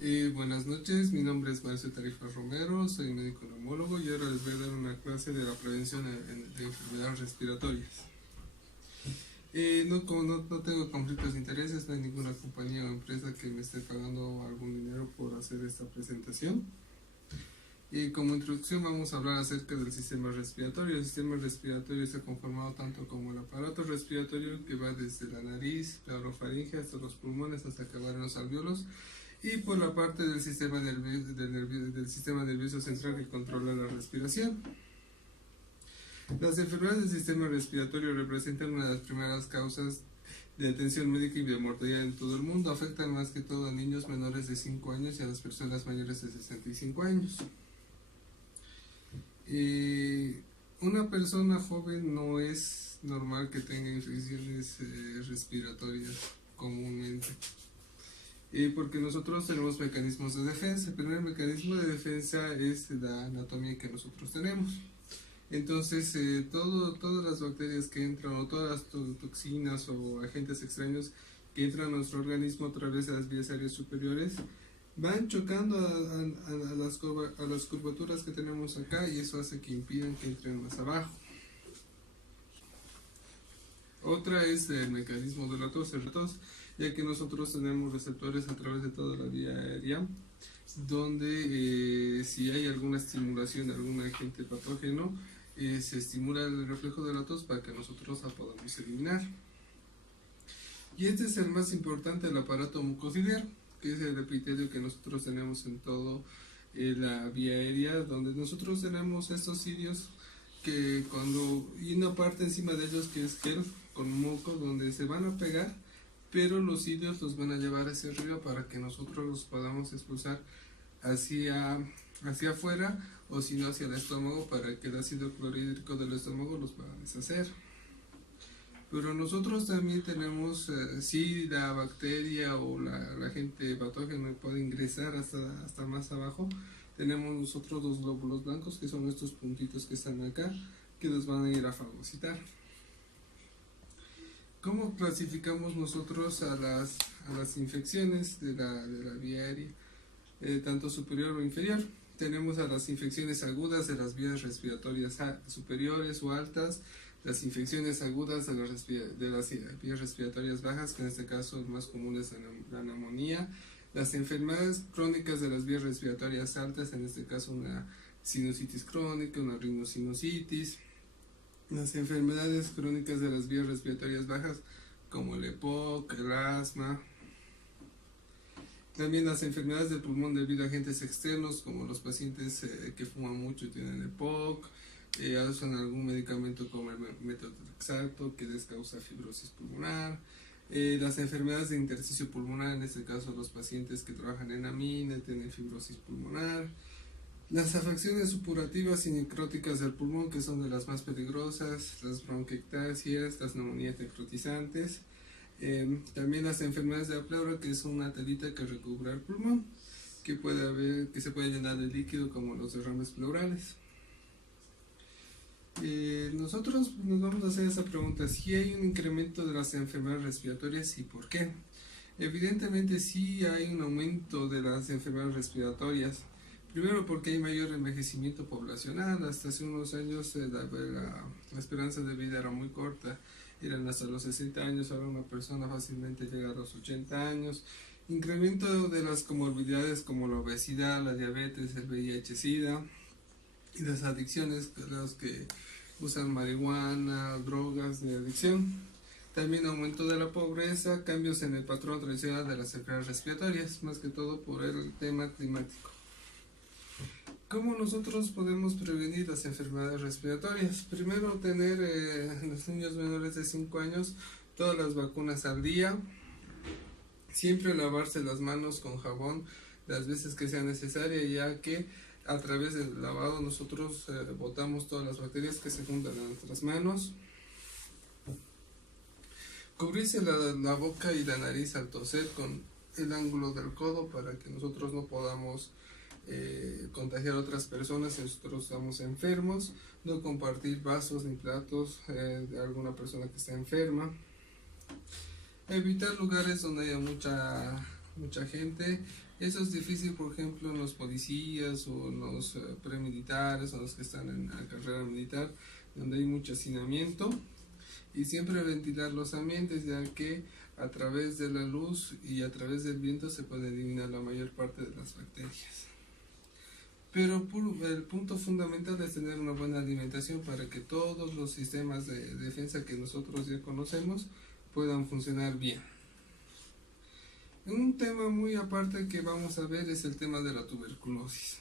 Buenas noches, mi nombre es Marcio Tarifa Romero, soy médico neumólogo y ahora les voy a dar una clase de la prevención de enfermedades respiratorias. Como no tengo conflictos de intereses, no hay ninguna compañía o empresa que me esté pagando algún dinero por hacer esta presentación. Y como introducción vamos a hablar acerca del sistema respiratorio. El sistema respiratorio está conformado tanto como el aparato respiratorio, que va desde la nariz, la orofaringe hasta los pulmones hasta acabar en los alvéolos, y por la parte del del sistema nervioso central, que controla la respiración. Las enfermedades del sistema respiratorio representan una de las primeras causas de atención médica y de mortalidad en todo el mundo. Afectan más que todo a niños menores de 5 años y a las personas mayores de 65 años. Una persona joven no es normal que tenga infecciones respiratorias comúnmente, porque nosotros tenemos mecanismos de defensa. El primer mecanismo de defensa es la anatomía que nosotros tenemos. Entonces, todas las bacterias que entran, o todas las toxinas o agentes extraños que entran a nuestro organismo a través de las vías aéreas superiores, van chocando a las curvaturas que tenemos acá, y eso hace que impidan que entren más abajo. Otra es el mecanismo de la tos, ya que nosotros tenemos receptores a través de toda la vía aérea, donde si hay alguna estimulación de algún agente patógeno, se estimula el reflejo de la tos para que nosotros la podamos eliminar. Y este es el más importante, el aparato mucociliar, que es el epitelio que nosotros tenemos en todo la vía aérea, donde nosotros tenemos estos cilios y una parte encima de ellos que es gel con moco, donde se van a pegar, pero los cilios los van a llevar hacia arriba para que nosotros los podamos expulsar hacia afuera, o si no hacia el estómago, para que el ácido clorhídrico del estómago los pueda deshacer. Pero nosotros también tenemos, si la bacteria o la agente patógeno puede ingresar hasta más abajo, tenemos nosotros los glóbulos blancos, que son estos puntitos que están acá, que nos van a ir a fagocitar. ¿Cómo clasificamos nosotros a las infecciones de la vía aérea, tanto superior o inferior? Tenemos a las infecciones agudas de las vías respiratorias superiores o altas, las infecciones agudas de las vías respiratorias bajas, que en este caso el más común es la neumonía, las enfermedades crónicas de las vías respiratorias altas, en este caso una sinusitis crónica, una rinosinusitis, las enfermedades crónicas de las vías respiratorias bajas, como el EPOC, el asma. También las enfermedades del pulmón debido a agentes externos, como los pacientes que fuman mucho y tienen EPOC, usan algún medicamento como el metotrexato, que les causa fibrosis pulmonar. Las enfermedades de intersticio pulmonar, en este caso los pacientes que trabajan en amina tienen fibrosis pulmonar. Las afecciones supurativas y necróticas del pulmón, que son de las más peligrosas, las bronquiectasias, las neumonías necrotizantes. También las enfermedades de la pleura, que es una telita que recubre el pulmón, que se puede llenar de líquido, como los derrames pleurales. Nosotros nos vamos a hacer esa pregunta: si hay un incremento de las enfermedades respiratorias, y por qué. Evidentemente sí hay un aumento de las enfermedades respiratorias. Primero, porque hay mayor envejecimiento poblacional. Hasta hace unos años la esperanza de vida era muy corta, eran hasta los 60 años, ahora una persona fácilmente llega a los 80 años. Incremento de las comorbilidades como la obesidad, la diabetes, el VIH-Sida, y las adicciones, los que usan marihuana, drogas de adicción. También aumento de la pobreza, cambios en el patrón tradicional de las enfermedades respiratorias, más que todo por el tema climático. ¿Cómo nosotros podemos prevenir las enfermedades respiratorias? Primero, tener en los niños menores de 5 años todas las vacunas al día. Siempre lavarse las manos con jabón las veces que sea necesaria, ya que a través del lavado nosotros botamos todas las bacterias que se juntan en nuestras manos. Cubrirse la boca y la nariz al toser con el ángulo del codo, para que nosotros no podamos contagiar a otras personas si nosotros estamos enfermos. No compartir vasos ni platos de alguna persona que está enferma. Evitar lugares donde haya mucha gente, Eso es difícil, por ejemplo, en los policías o en los premilitares o los que están en la carrera militar, donde hay mucho hacinamiento, y siempre ventilar los ambientes, ya que a través de la luz y a través del viento se puede eliminar la mayor parte de las bacterias. Pero el punto fundamental es tener una buena alimentación para que todos los sistemas de defensa que nosotros ya conocemos puedan funcionar bien. Un tema muy aparte que vamos a ver es el tema de la tuberculosis.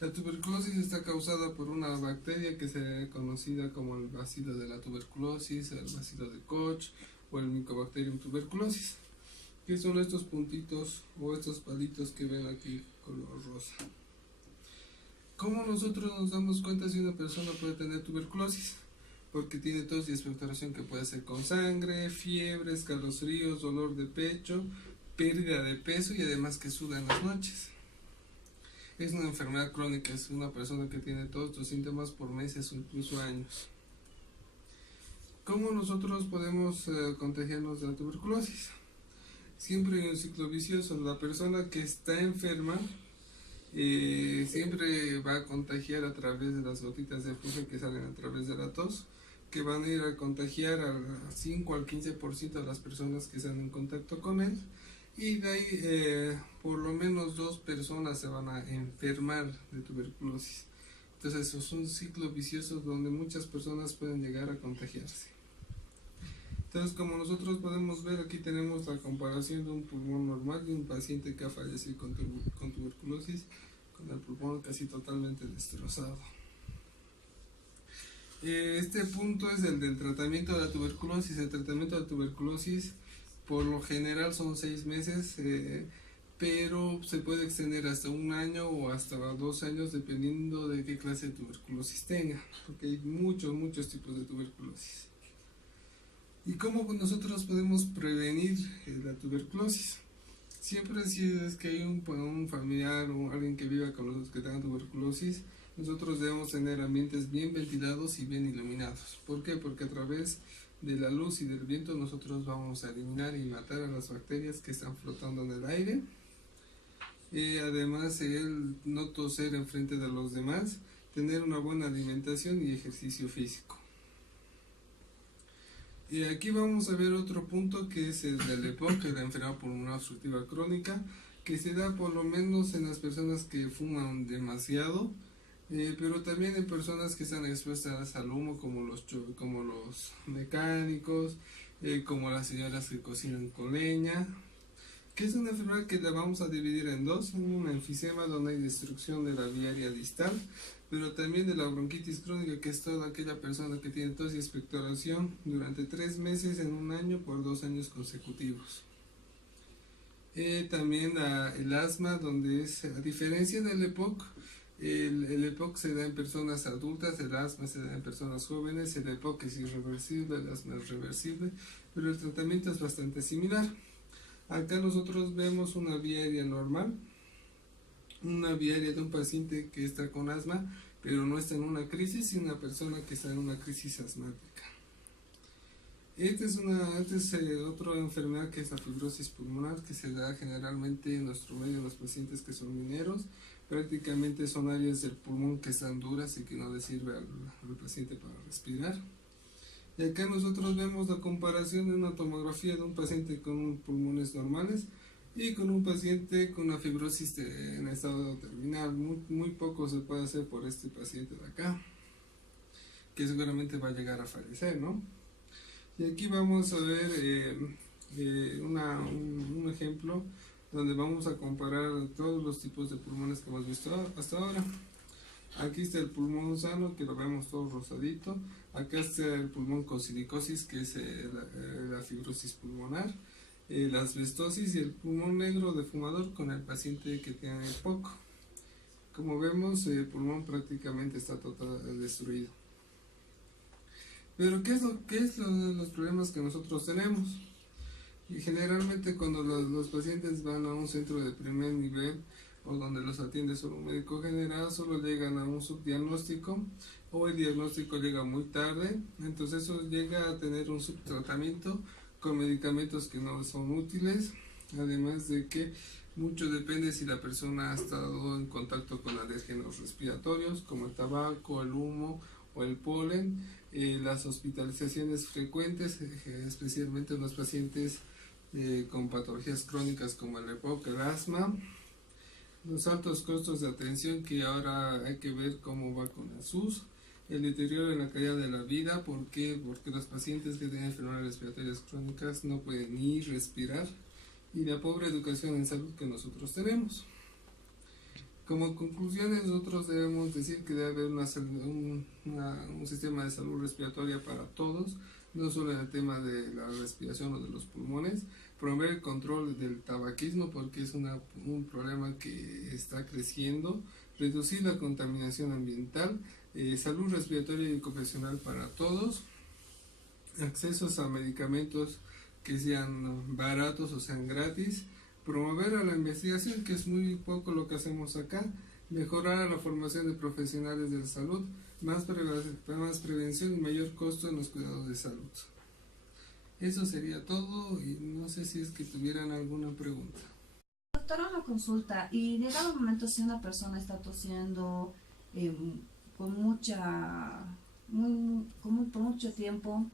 La tuberculosis está causada por una bacteria que se conocida como el bacilo de la tuberculosis, el bacilo de Koch o el Mycobacterium tuberculosis, que son estos puntitos o estos palitos que ven aquí color rosa. ¿Cómo nosotros nos damos cuenta si una persona puede tener tuberculosis? Porque tiene tos y expectoración que puede ser con sangre, fiebre, escalofríos, dolor de pecho, pérdida de peso y además que suda en las noches. Es una enfermedad crónica, es una persona que tiene todos estos síntomas por meses o incluso años. ¿Cómo nosotros podemos contagiarnos de la tuberculosis? Siempre hay un ciclo vicioso. La persona que está enferma siempre va a contagiar a través de las gotitas de flujo que salen a través de la tos, que van a ir a contagiar al 5 al 15% de las personas que están en contacto con él, y de ahí por lo menos 2 personas se van a enfermar de tuberculosis. Entonces eso es un ciclo vicioso donde muchas personas pueden llegar a contagiarse. Entonces, como nosotros podemos ver, aquí tenemos la comparación de un pulmón normal de un paciente que ha fallecido con tuberculosis, con el pulmón casi totalmente destrozado. Este punto es el del tratamiento de la tuberculosis. El tratamiento de la tuberculosis por lo general son 6 meses, pero se puede extender hasta 1 año o hasta 2 años dependiendo de qué clase de tuberculosis tenga, porque hay muchos tipos de tuberculosis. ¿Y cómo nosotros podemos prevenir la tuberculosis? Siempre si es que hay un familiar o alguien que viva con los que tengan tuberculosis, nosotros debemos tener ambientes bien ventilados y bien iluminados. ¿Por qué? Porque a través de la luz y del viento nosotros vamos a eliminar y matar a las bacterias que están flotando en el aire. Además, el no toser enfrente de los demás, tener una buena alimentación y ejercicio físico. Y aquí vamos a ver otro punto que es el del EPOC, que es la enfermedad pulmonar obstructiva crónica, que se da por lo menos en las personas que fuman demasiado, pero también en personas que están expuestas al humo, como los mecánicos, como las señoras que cocinan con leña, que es una enfermedad que la vamos a dividir en dos: un enfisema donde hay destrucción de la vía aérea distal, pero también de la bronquitis crónica, que es toda aquella persona que tiene tos y expectoración durante 3 meses en 1 año por 2 años consecutivos. También el asma, donde es, a diferencia del EPOC, el EPOC se da en personas adultas, el asma se da en personas jóvenes, el EPOC es irreversible, el asma es reversible, pero el tratamiento es bastante similar. Acá nosotros vemos una vía aérea normal, una vía aérea de un paciente que está con asma, pero no está en una crisis, y una persona que está en una crisis asmática. Esta es otra enfermedad que es la fibrosis pulmonar, que se da generalmente en nuestro medio en los pacientes que son mineros. Prácticamente son áreas del pulmón que están duras y que no le sirve al paciente para respirar. Y acá nosotros vemos la comparación de una tomografía de un paciente con pulmones normales y con un paciente con una fibrosis en estado terminal. Muy poco se puede hacer por este paciente de acá, que seguramente va a llegar a fallecer, ¿no? Y aquí vamos a ver un ejemplo donde vamos a comparar todos los tipos de pulmones que hemos visto hasta ahora. Aquí está el pulmón sano, que lo vemos todo rosadito. Acá está el pulmón con silicosis, que es la fibrosis pulmonar, la asbestosis, y el pulmón negro de fumador con el paciente que tiene EPOC. Como vemos, el pulmón prácticamente está totalmente destruido. Pero ¿qué es los problemas que nosotros tenemos? Y generalmente cuando los pacientes van a un centro de primer nivel o donde los atiende solo un médico general, solo llegan a un subdiagnóstico o el diagnóstico llega muy tarde, entonces eso llega a tener un subtratamiento con medicamentos que no son útiles, además de que Mucho depende si la persona ha estado en contacto con alérgenos respiratorios como el tabaco, el humo o el polen. Las hospitalizaciones frecuentes, especialmente en los pacientes con patologías crónicas como el EPOC, el asma. Los altos costos de atención, que ahora hay que ver cómo va con el SUS. El deterioro en la calidad de la vida. ¿Por qué? Porque los pacientes que tienen enfermedades respiratorias crónicas no pueden ni respirar. Y la pobre educación en salud que nosotros tenemos. Como conclusiones, nosotros debemos decir que debe haber un sistema de salud respiratoria para todos, no solo en el tema de la respiración o de los pulmones. Promover el control del tabaquismo, porque es un problema que está creciendo. Reducir la contaminación ambiental. Salud respiratoria y ocupacional para todos. Accesos a medicamentos que sean baratos o sean gratis. Promover a la investigación, que es muy poco lo que hacemos acá. Mejorar la formación de profesionales de la salud. Más prevención y mayor costo en los cuidados de salud. Eso sería todo, y no sé si es que tuvieran alguna pregunta. Doctora, una consulta. Y llegado el momento, si una persona está tosiendo con por mucho tiempo,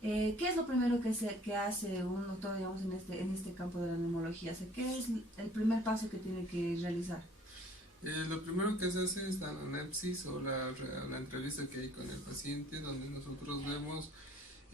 ¿qué es lo primero que hace un doctor, digamos, en este campo de la neumología? O sea, ¿qué es el primer paso que tiene que realizar? Lo primero que se hace es la anamnesis o la entrevista que hay con el paciente, donde nosotros vemos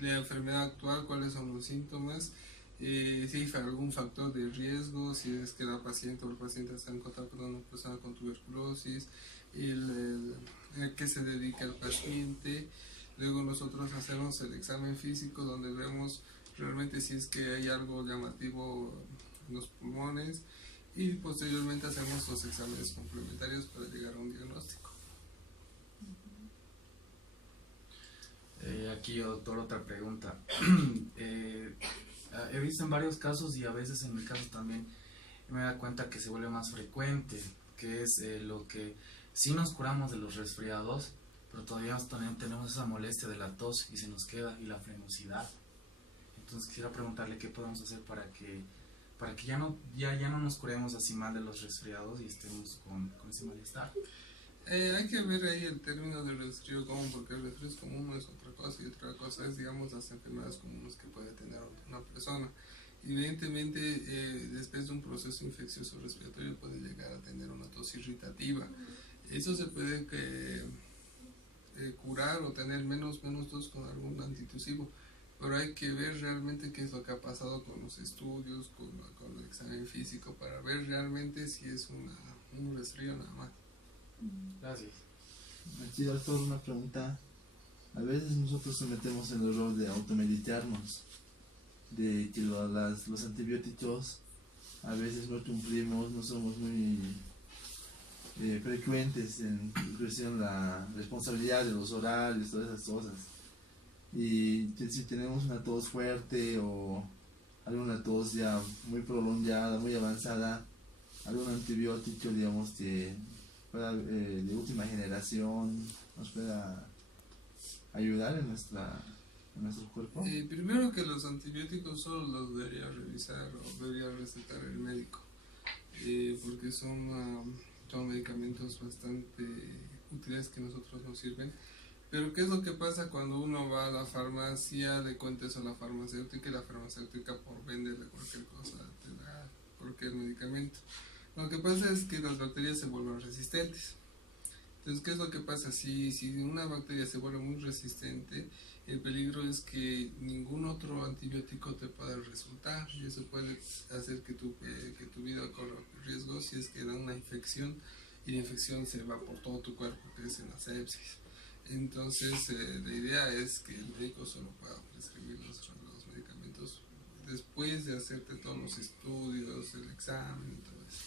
la enfermedad actual, cuáles son los síntomas, si hay algún factor de riesgo, si es que la paciente o el paciente está en contacto con una persona con tuberculosis, a qué se dedica el paciente. Luego nosotros hacemos el examen físico, donde vemos realmente si es que hay algo llamativo en los pulmones, y posteriormente hacemos los exámenes complementarios para llegar a un diagnóstico. Aquí, doctor, otra pregunta. He visto en varios casos, y a veces en mi caso también me da cuenta que se vuelve más frecuente, que es lo que sí nos curamos de los resfriados, pero todavía tenemos esa molestia de la tos y se nos queda, y la flebosidad. Entonces quisiera preguntarle qué podemos hacer para que ya no nos curemos así mal de los resfriados y estemos con ese malestar. Hay que ver ahí el término de resfrío común, porque el resfrío común es otra cosa, y otra cosa es, digamos, las enfermedades comunes que puede tener una persona. Evidentemente, después de un proceso infeccioso respiratorio puede llegar a tener una tos irritativa. Eso se puede curar o tener menos tos con algún antitusivo, pero hay que ver realmente qué es lo que ha pasado con los estudios, con el examen físico, para ver realmente si es un resfrío nada más. Gracias. Aquí, doctor, una pregunta. A veces nosotros cometemos el error de automedicarnos, de que los antibióticos a veces no cumplimos, no somos muy frecuentes en cuestión la responsabilidad de los horarios, todas esas cosas. Y si tenemos una tos fuerte o alguna tos ya muy prolongada, muy avanzada, algún antibiótico, digamos, que pueda, de última generación, nos pueda ayudar en nuestro cuerpo. Primero, que los antibióticos solo los debería revisar o debería recetar el médico, porque son medicamentos bastante útiles que a nosotros nos sirven. Pero ¿qué es lo que pasa cuando uno va a la farmacia, le cuenta eso a la farmacéutica, y la farmacéutica, por venderle cualquier cosa, te da cualquier medicamento? Lo que pasa es que las bacterias se vuelven resistentes. Entonces, ¿qué es lo que pasa? Si una bacteria se vuelve muy resistente, el peligro es que ningún otro antibiótico te pueda resultar, y eso puede hacer que tu vida corra riesgo si es que da una infección, y la infección se va por todo tu cuerpo, que es en la sepsis. Entonces, la idea es que el médico solo pueda prescribir los medicamentos después de hacerte todos los estudios, el examen y todo eso.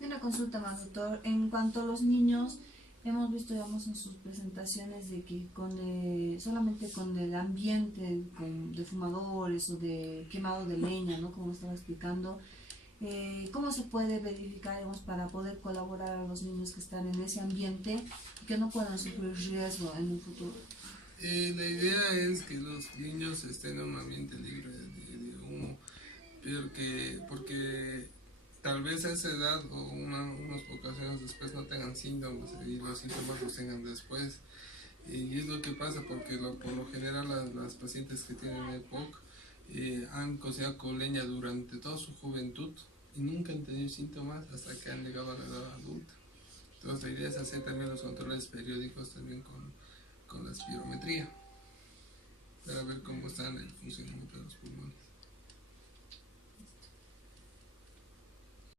Y una consulta más, doctor. En cuanto a los niños, hemos visto, digamos, en sus presentaciones de que solamente con el ambiente de fumadores o de quemado de leña, ¿no? Como estaba explicando, ¿cómo se puede verificar, digamos, para poder colaborar a los niños que están en ese ambiente y que no puedan sufrir riesgo en un futuro? La idea es que los niños estén en un ambiente libre de humo, porque tal vez a esa edad o unos pocos años después no tengan síntomas y los síntomas los tengan después. Y es lo que pasa porque por lo general las pacientes que tienen EPOC han cocinado con leña durante toda su juventud y nunca han tenido síntomas hasta que han llegado a la edad adulta. Entonces la idea es hacer también los controles periódicos también con la espirometría para ver cómo está el funcionamiento de los pulmones.